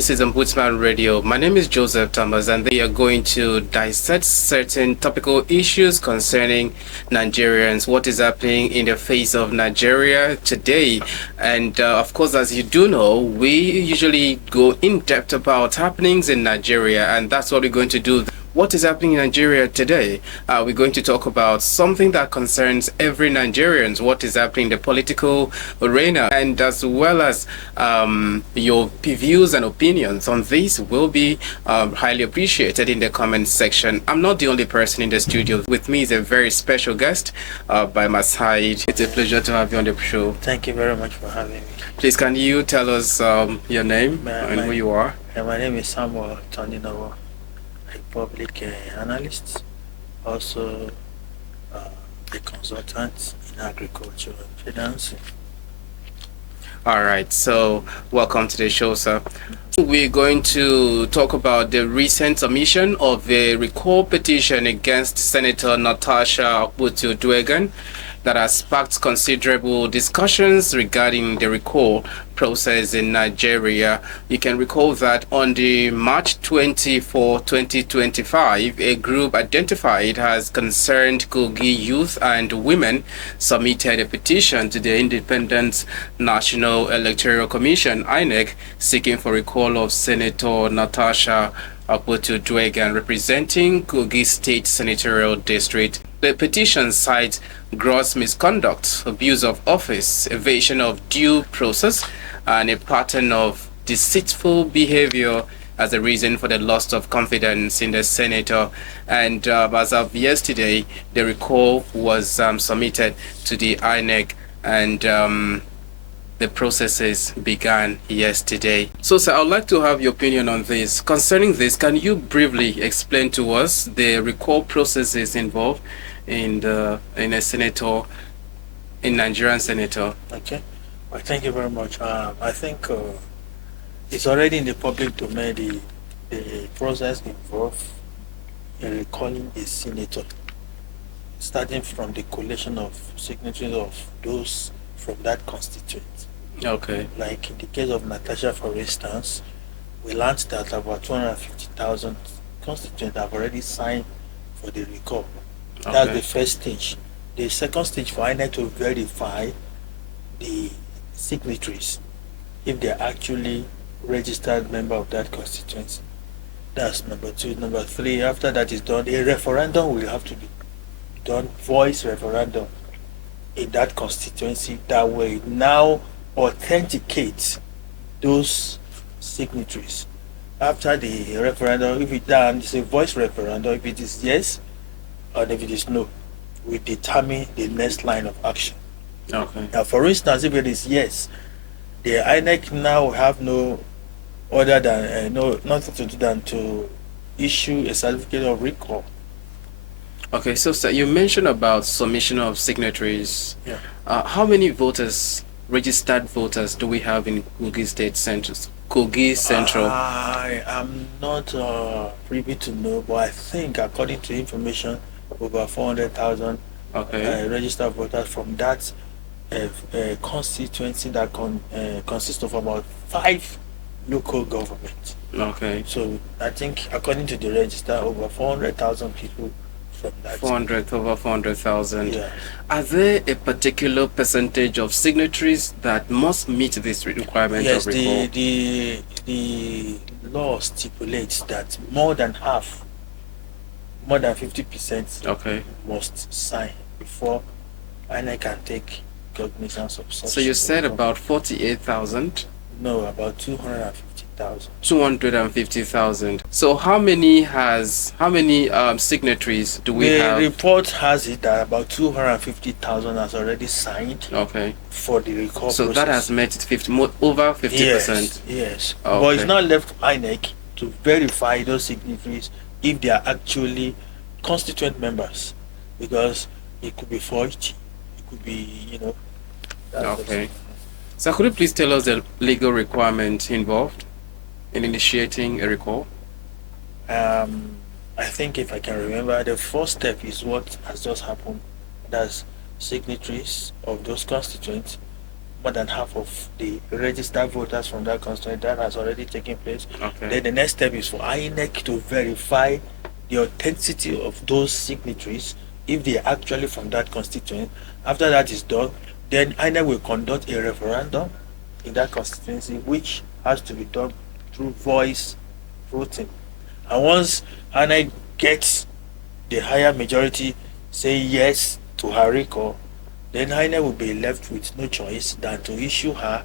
This is Ombudsman Radio. My name is Joseph Thomas, and we are going to dissect certain topical issues concerning Nigerians, what is happening in the face of Nigeria today. And of course, as you do know, we usually go in depth about happenings in Nigeria, and that's what we're going to do. What is happening in Nigeria today? We're going to talk about something that concerns every Nigerian, what is happening in the political arena, and as well as your views and opinions on this will be highly appreciated in the comment section. I'm not the only person in the studio. With me is a very special guest by my side. It's a pleasure to have you on the show. Thank you very much for having me. Please, can you tell us your name and who you are? My name is Samuel Tondinowo, a public analyst, also a consultant in agriculture and finance. All right, so welcome to the show, sir. We're going to talk about the recent submission of a recall petition against Senator Natasha Akpoti-Uduaghan that has sparked considerable discussions regarding the recall process in Nigeria. You can recall that on the March 24, 2025, a group identified as Concerned Kogi Youth and Women submitted a petition to the Independent National Electoral Commission, INEC, seeking for recall of Senator Natasha Akpoti-Uduaghan representing Kogi State Senatorial District. The petition cites gross misconduct, abuse of office, evasion of due process, and a pattern of deceitful behavior as a reason for the loss of confidence in the senator. And as of yesterday, the recall was submitted to the INEC, and the processes began yesterday. So, sir, I would like to have your opinion on this. Concerning this, can you briefly explain to us the recall processes involved in a senator, in Nigerian senator? Okay. Well, thank you very much. I think it's already in the public domain, the process involved in recalling a senator, starting from the collation of signatures of those from that constituent. Okay. Like in the case of Natasha, for instance, we learned that about 250,000 constituents have already signed for the recall. Okay. That's the first stage. The second stage for INEC to verify the signatories, if they're actually registered member of that constituency. That's number two. Number three, after that is done, a referendum will have to be done, voice referendum in that constituency. That way now authenticate those signatories. After the referendum, if it's a voice referendum, if it is yes, and if it is no, we determine the next line of action. Okay. Now, for instance, if it is yes, the INEC now have no other than nothing to do than to issue a certificate of recall. Okay, so sir, you mentioned about submission of signatories. Yeah. How many voters, registered voters, do we have in Kogi State Central? Kogi Central. I am not privy to know, but I think according to information, over 400,000 registered voters from that constituency that consists of about 5 local governments. Okay. So I think according to the register, over 400,000 people from that. Over 400,000. Yeah. Are there a particular percentage of signatories that must meet this requirement Yes, of recall? the law stipulates that more than half, more than 50%, Okay. must sign before INEC can take cognizance of such. So you said about 48,000? No, about 250,000. 250,000. So how many signatories do we have? The report has it that about 250,000 has already signed. Okay. For the recall So process. that has met it over 50%. Yes. Okay. But it's not left INEC to verify those signatories if they are actually constituent members, because it could be forged, it could be, Okay. So could you please tell us the legal requirement involved in initiating a recall? I think if I can remember, the first step is what has just happened. That's signatories of those constituents more than half of the registered voters from that constituency. That has already taken place. Okay. Then the next step is for INEC to verify the authenticity of those signatories if they are actually from that constituency. After that is done, then INEC will conduct a referendum in that constituency, which has to be done through voice voting. And once INEC gets the higher majority say yes to her recall, then INEC will be left with no choice than to issue her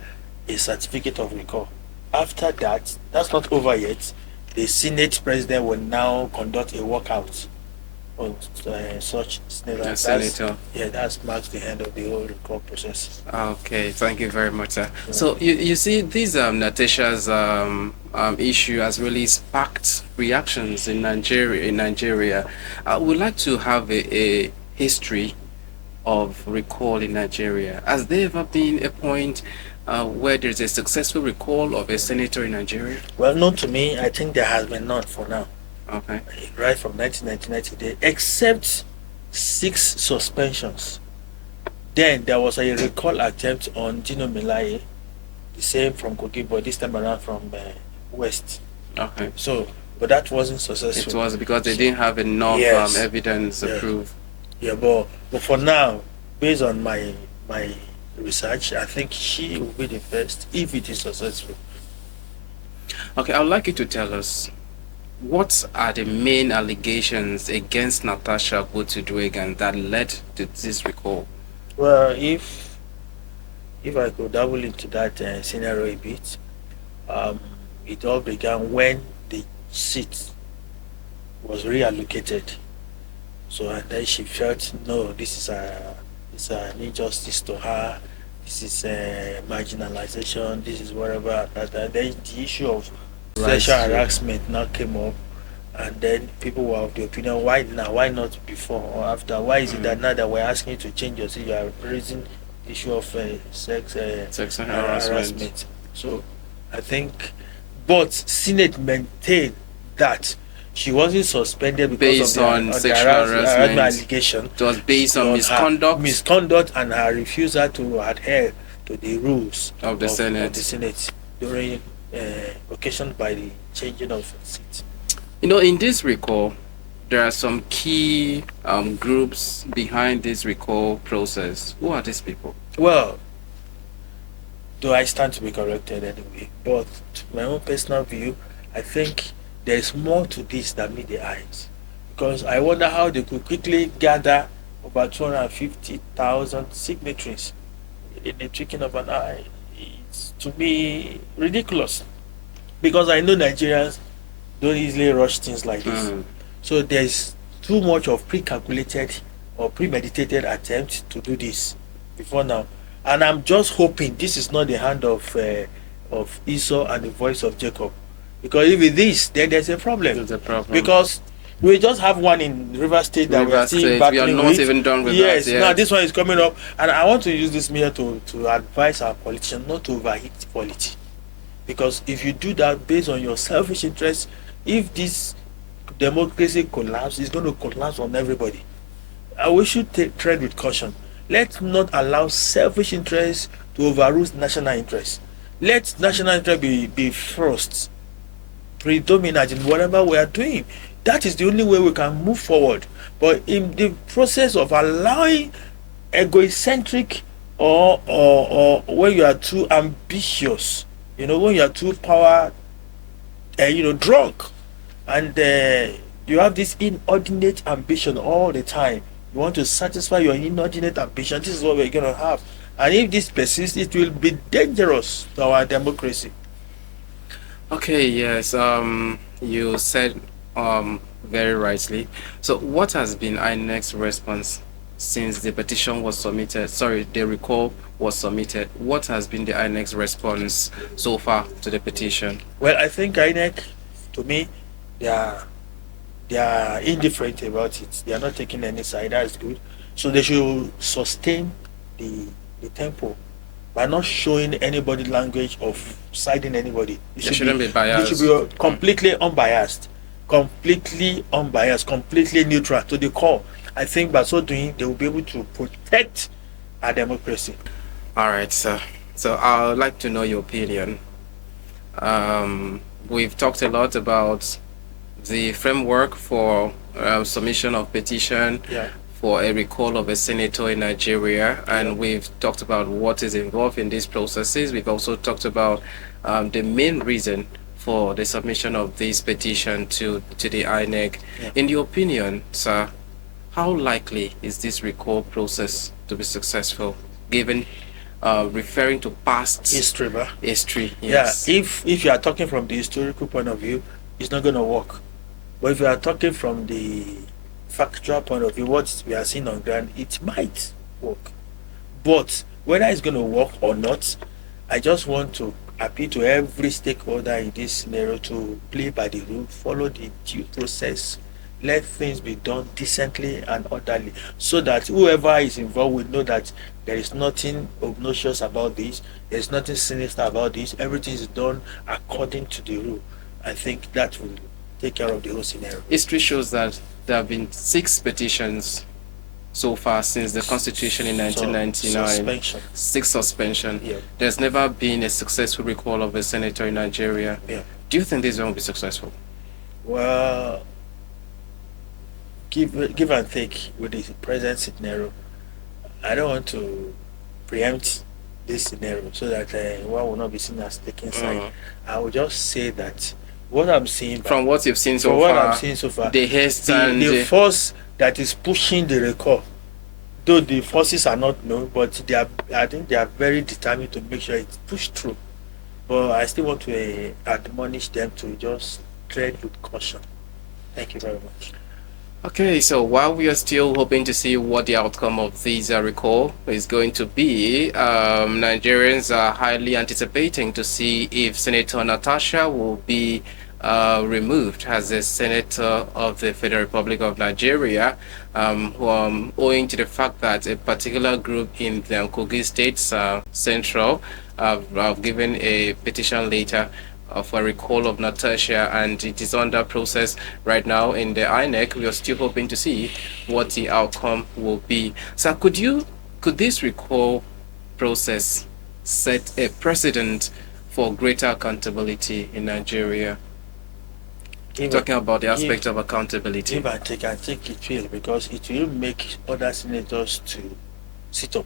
a certificate of recall. After that, that's not over yet. The Senate president will now conduct a walkout on such senator. Yeah, that marks the end of the whole recall process. Okay, thank you very much, sir. Yeah. So you see, this Natasha's issue has really sparked reactions in Nigeria. I would like to have a history of recall in Nigeria. Has there ever been a point where there's a successful recall of a senator in Nigeria? Well, not to me. I think there has been none for now. Okay. Right from 1999 today, except 6 suspensions. Then there was a recall attempt on Gino Milaye, the same from Kogi, but this time around from West. Okay. So, but that wasn't successful. It was because they didn't have enough evidence to prove. Yeah, but for now, based on my research, I think she will be the first if it is successful. Okay, I would like you to tell us, what are the main allegations against Natasha Akpoti-Uduaghan that led to this recall? Well, if I could dabble into that scenario a bit, it all began when the seat was reallocated. So, and then she felt, no, this is an injustice to her. This is marginalization. This is whatever. And then the issue of sexual harassment now came up, and then people were of the opinion, why now? Why not before or after? Why is it that now that we're asking you to change your seat, you are raising the issue of sex harassment? So, I think, but Senate maintained that she wasn't suspended because of the sexual harassment allegation. It was based on misconduct and her refusal to adhere to the rules of the Senate during occasioned by the changing of seats. You know, in this recall, there are some key groups behind this recall process. Who are these people? Well, though I stand to be corrected anyway, but to my own personal view, I think there is more to this than meet the eyes, because I wonder how they could quickly gather about 250,000 signatories in the twinkling of an eye. It's to me ridiculous, because I know Nigerians don't easily rush things like this. So there's too much of pre-calculated or premeditated attempt to do this before now, and I'm just hoping this is not the hand of Esau and the voice of Jacob. Because if it is, then there's a problem. There's a problem. Because we just have one in River State that we are still battling with. We are not even done with that yet. Now this one is coming up. And I want to use this media to advise our politicians not to overheat politics. Because if you do that based on your selfish interests, if this democracy collapses, it's going to collapse on everybody. We should tread with caution. Let's not allow selfish interests to overrule national interests. Let national interest be first, predominant in whatever we are doing. That is the only way we can move forward. But in the process of allowing egocentric or when you are too ambitious, when you are too power, drunk, and you have this inordinate ambition all the time. You want to satisfy your inordinate ambition. This is what we're going to have. And if this persists, it will be dangerous to our democracy. Okay, yes, you said very rightly. So what has been INEC's response since the petition was submitted? Sorry, the recall was submitted. What has been the INEC's response so far to the petition? Well, I think INEC, to me, they are indifferent about it. They are not taking any side. That is good. So they should sustain the tempo by not showing anybody language of siding anybody. They shouldn't be biased. They should be completely unbiased, completely neutral to the core. I think by so doing, they will be able to protect our democracy. All right, sir. So I would like to know your opinion. We've talked a lot about the framework for submission of petition Yeah. for a recall of a senator in Nigeria, and Yeah. we've talked about what is involved in these processes. We've also talked about the main reason for the submission of this petition to the INEC. Yeah. In your opinion, sir, how likely is this recall process to be successful, given referring to past History, bro. history? Yeah, Yes. if you are talking from the historical point of view, it's not going to work. But if you are talking from the factual point of view, what we are seeing on ground, it might work. But whether it's going to work or not, I just want to appeal to every stakeholder in this scenario to play by the rule, follow the due process, let things be done decently and orderly, so that whoever is involved will know that there is nothing obnoxious about this, there is nothing sinister about this, everything is done according to the rule. I think that will take care of the whole scenario. History shows that there have been 6 petitions so far since the Constitution in 1999. Suspension. 6 suspension. Yeah. There's never been a successful recall of a senator in Nigeria. Yeah. Do you think this one will be successful? Well, give and take with the present scenario. I don't want to preempt this scenario so that one will not be seen as taking side. I will just say that what I'm seeing From what you've seen so from what far, I'm seeing so far, the haste and the force that is pushing the recall, though the forces are not known, but they are, I think they are very determined to make sure it's pushed through. But I still want to admonish them to just tread with caution. Thank you very much. Okay, so while we are still hoping to see what the outcome of this recall is going to be, Nigerians are highly anticipating to see if Senator Natasha will be removed as a senator of the Federal Republic of Nigeria, owing to the fact that a particular group in the Kogi State Central have given a petition later for a recall of Natasha, and it is under process right now in the INEC. We are still hoping to see what the outcome will be. So could this recall process set a precedent for greater accountability in Nigeria? Talking about the aspect of accountability. Give and take it will, because it will make other senators to sit up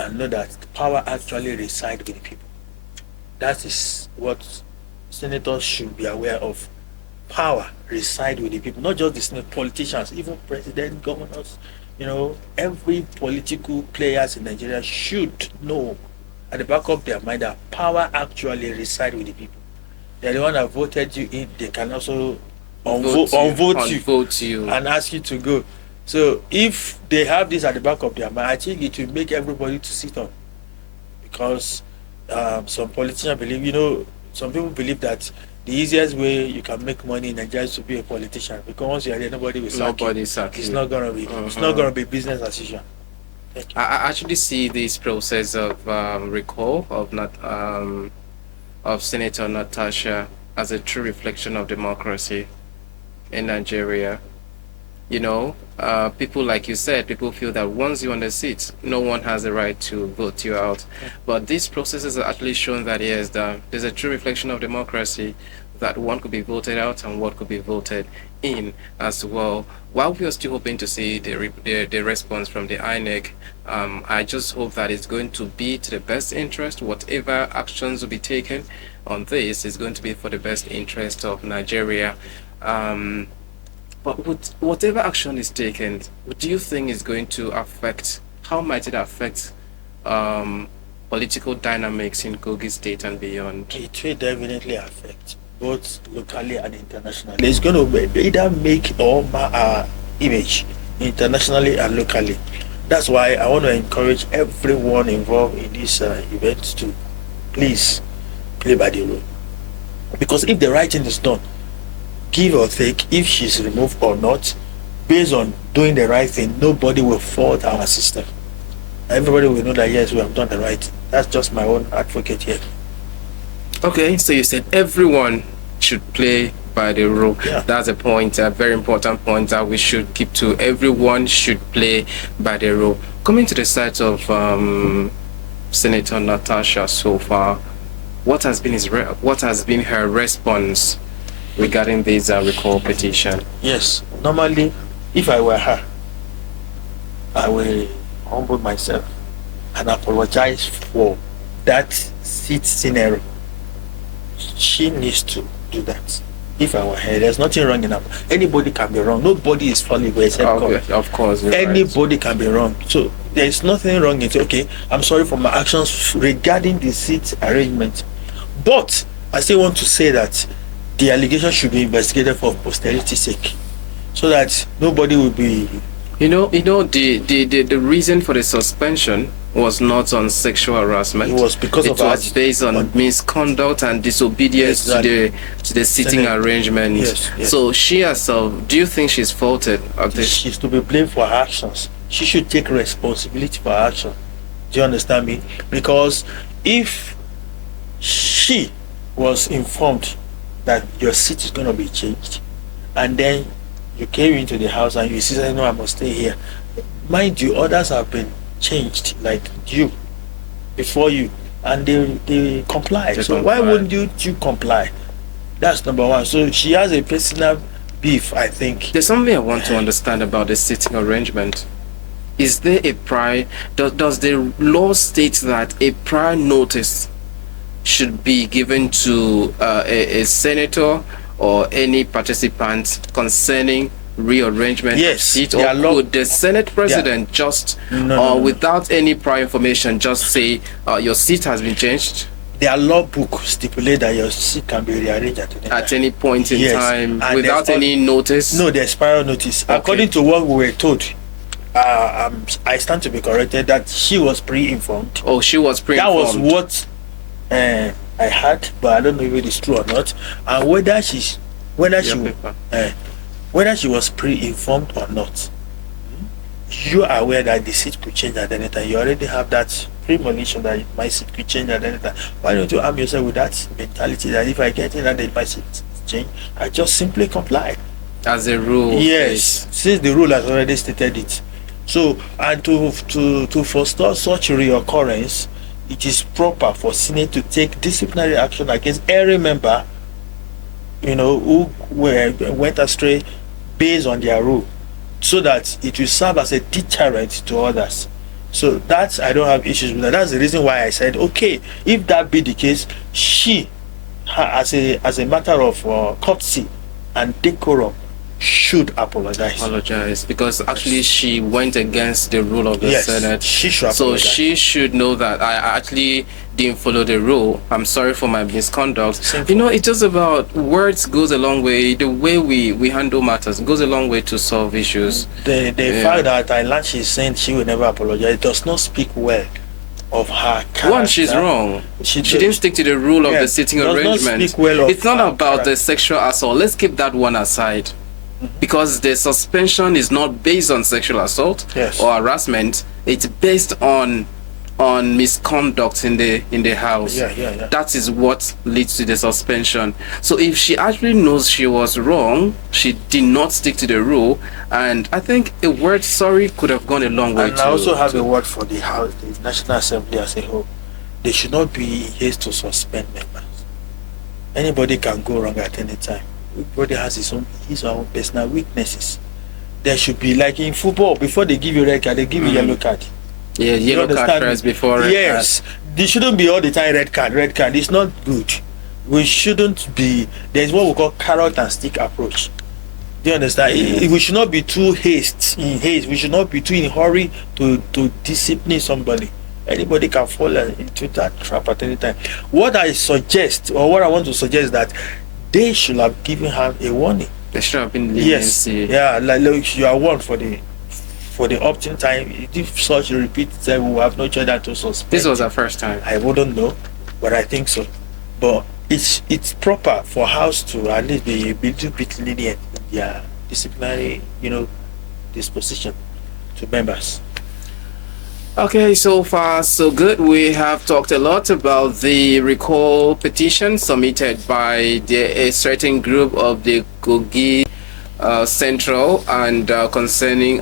and know that power actually resides with the people. That is what senators should be aware of. Power resides with the people, not just the Senate, politicians, even president, governors, every political players in Nigeria should know at the back of their mind that power actually resides with the people. They're the one that voted you in, they can also unvote you and ask you to go. So if they have this at the back of their mind, I think it will make everybody to sit on, because some politicians believe, some people believe that the easiest way you can make money in Nigeria is to be a politician, because once you're there, nobody will sack you. It's not gonna be. It's not gonna be business as usual. Thank you. I actually see this process of recall of Senator Natasha as a true reflection of democracy in Nigeria. People, like you said, people feel that once you're on the seat, no one has the right to vote you out. But these processes are actually shown that yes, there's a true reflection of democracy, that one could be voted out and what could be voted in as well. While we are still hoping to see the response from the INEC, I just hope that it's going to be to the best interest. Whatever actions will be taken on this is going to be for the best interest of Nigeria. But whatever action is taken, what do you think is going to affect? How might it affect political dynamics in Kogi State and beyond? It will definitely affect both locally and internationally. It's going to either make or mar our image internationally and locally. That's why I want to encourage everyone involved in this event to please play by the rule. Because if the right thing is done, give or take, if she's removed or not, based on doing the right thing, nobody will fault our system. Everybody will know that yes, we have done the right thing. That's just my own advocate here. Okay, so you said everyone should play by the rule. Yeah. That's a point, a very important point that we should keep to. Everyone should play by the rule. Coming to the side of Senator Natasha so far. What has been what has been her response regarding this recall petition? Yes, normally, if I were her, I will humble myself and apologize for that seat scenario. She needs to do that. If I were her, there's nothing wrong in that. Anybody can be wrong. Nobody is fallible except God. Of course. Anybody right. can be wrong. So there's nothing wrong in saying, okay, I'm sorry for my actions regarding the seat arrangement. But I still want to say that the allegation should be investigated for posterity's sake, so that nobody will be. The reason for the suspension was not on sexual harassment. It was because it was based on misconduct and disobedience to the seating arrangement. Yes. So she herself, do you think she's faulted at this? She's to be blamed for her actions. She should take responsibility for her action. Do you understand me? Because if she was informed that your seat is going to be changed, and then you came into the house and you said, no, I must stay here. Mind you, others have been changed, like you, before you, and they comply. Why wouldn't you comply? That's number one. So she has a personal beef, I think. There's something I want to understand about the seating arrangement. Is there a prior, does the law state that a prior notice should be given to a senator or any participant concerning rearrangement of seat, or could the Senate president just without any prior information just say your seat has been changed? Their law book stipulates that your seat can be rearranged at any point in time without any notice. No, there's prior notice. Okay. According to what we were told, I stand to be corrected that she was pre-informed. Oh, she was pre-informed. That was what I had, but I don't know if it is true or not, and whether she was pre-informed or not. You are aware that the seat could change at any time. You already have that premonition that my seat could change at any time. Why don't you arm yourself with that mentality that if I get in and my seat change, I just simply comply? As a rule. Yes, since the rule has already stated it. So, and to forestall such reoccurrence, it is proper for Senate to take disciplinary action against every member, who went astray based on their rule, so that it will serve as a deterrent to others. So that's, I don't have issues with that. That's the reason why I said, okay, if that be the case, she, as a matter of courtesy and decorum, should apologize because actually she went against the rule of the Senate. She should so she should know that I actually didn't follow the rule. I'm sorry for my misconduct. It's just about words goes a long way. The way we handle matters goes a long way to solve issues. The fact that I learned she's saying she will never apologize does not speak well of her character. One, she's wrong. She didn't stick to the rule of the sitting arrangement. It's not about the sexual assault. Let's keep that one aside. Because the suspension is not based on sexual assault or harassment, it's based on misconduct in the house. That is what leads to the suspension. So if she actually knows she was wrong, she did not stick to the rule, and I think a word sorry could have gone a long way. And I also have a word for the House, the National Assembly as a whole. They should not be in haste to suspend members. Anybody can go wrong at any time. Everybody has his own personal weaknesses. There should be, like in football, before they give you red card, they give you yellow card. Yeah, yellow card first before red card. There shouldn't be all the time red card. It's not good. We shouldn't be. There's what we call carrot and stick approach. Do you understand? We should not be too in haste. We should not be too in hurry to discipline somebody. Anybody can fall into that trap at any time. What I suggest, or what I want to suggest, is that they should have given her a warning. There should have been leniency. Yes. Yeah, like you are warned for the opt-in time. If such repeat, we will have no choice than to suspend. This was our first time. I wouldn't know, but I think so. But it's proper for House to at least be a little bit lenient in their disciplinary, disposition to members. Okay, so far so good. We have talked a lot about the recall petition submitted by a certain group of the Kogi Central and concerning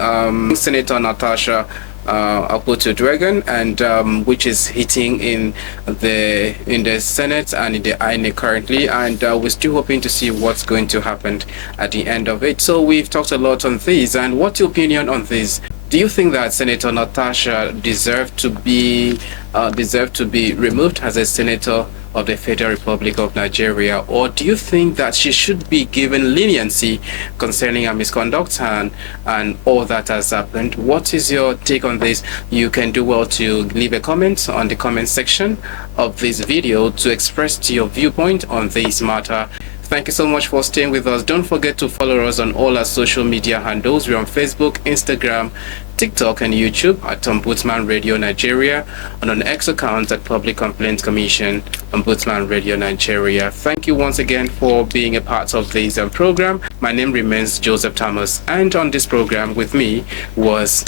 Senator Natasha Akpoti-Uduaghan, and which is hitting in the Senate and in the INEC currently, and we're still hoping to see what's going to happen at the end of it. So we've talked a lot on this, and what's your opinion on this? Do you think that Senator Natasha deserved to be removed as a senator of the Federal Republic of Nigeria, or do you think that she should be given leniency concerning her misconduct and all that has happened? What is your take on this? You can do well to leave a comment on the comment section of this video to express your viewpoint on this matter. Thank you so much for staying with us. Don't forget to follow us on all our social media handles. We're on Facebook, Instagram, TikTok, and YouTube at Ombudsman Radio Nigeria, and on X account at Public Complaints Commission, Ombudsman Radio Nigeria. Thank you once again for being a part of this program. My name remains Joseph Thomas, and on this program with me was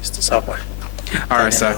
Mr. Samuel. All right, sir.